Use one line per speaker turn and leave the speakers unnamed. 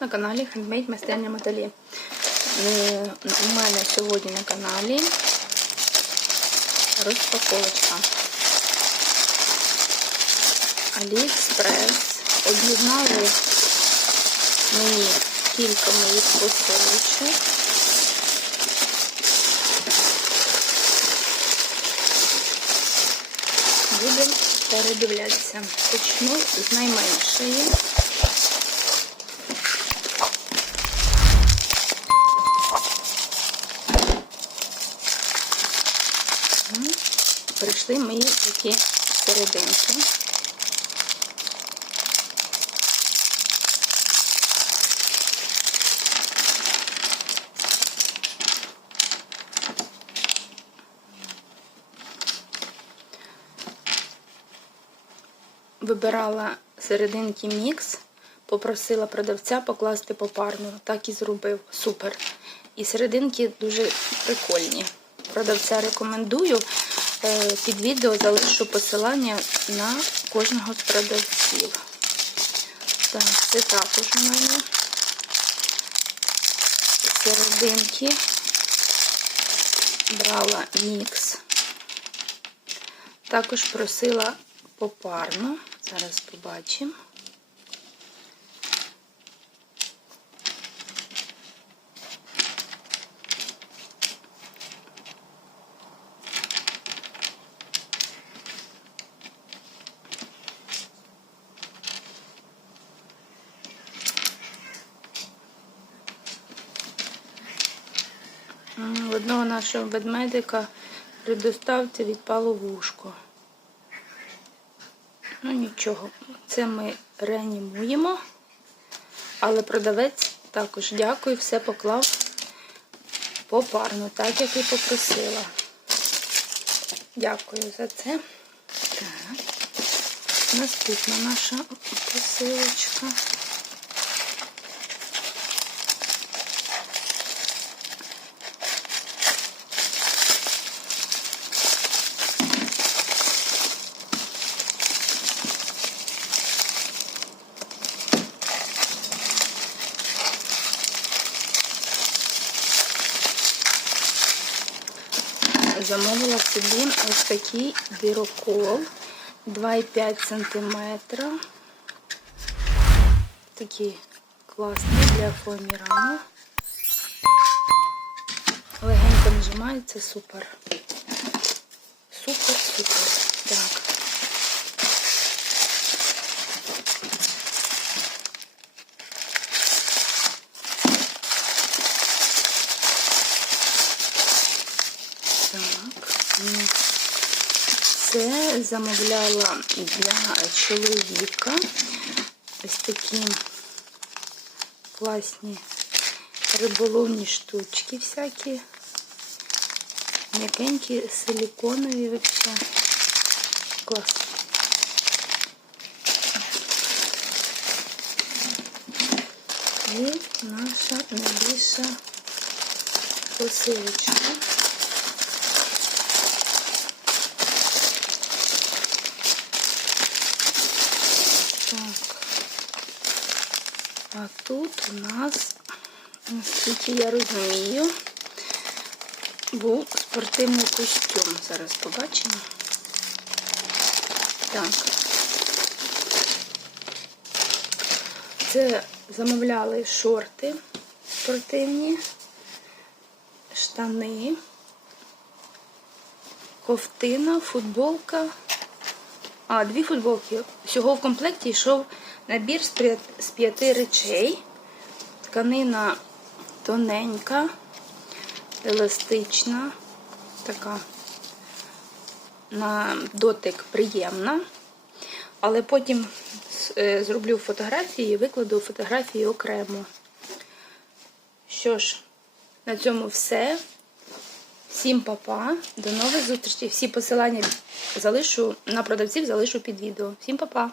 на каналі Handmade Майстерня Металі. Е, У мене сьогодні на каналі розпаковочка. Аліекспрес. Об'єднали мені кілька моїх посилочок. Будемо передивлятися. Почну з найменшої. Такі серединки. Вибирала серединки мікс, попросила продавця покласти попарну. Так і зробив. Супер. І серединки дуже прикольні. Продавця рекомендую. Е, Під відео залишу посилання на кожного з продавців. Так, це також у мене серединки. Брала мікс. Також просила попарно. Зараз побачимо. Одного нашого ведмедика при доставці відпало вушко. Ну нічого, це ми реанімуємо. Але продавець також дякую, все поклав попарно, так як і попросила. Дякую за це. Так. Наступна наша посилочка. Замовила собі ось такий бірокол 2,5 см. Такий класний для фоамірану. Легенько нажимається, супер. Супер, супер. Так. Так. Це замовляла для чоловіка. Ось такі класні риболовні штучки всякі. М'якенькі, силіконові вообще. Клас. І наша найбільша посилочка. Так. А тут у нас, наскільки я розумію, був спортивний костюм. Зараз побачимо. Так. Це замовляли шорти спортивні, штани, ковтина, футболка. А, дві футболки. Всього в комплекті йшов набір з п'яти речей. Тканина тоненька, еластична, така на дотик приємна. Але потім е, зроблю фотографії і викладу фотографії окремо. Що ж, на цьому все. Всім папа. До нових зустрічей. Всі посилання залишу на продавців, залишу під відео. Всім папа.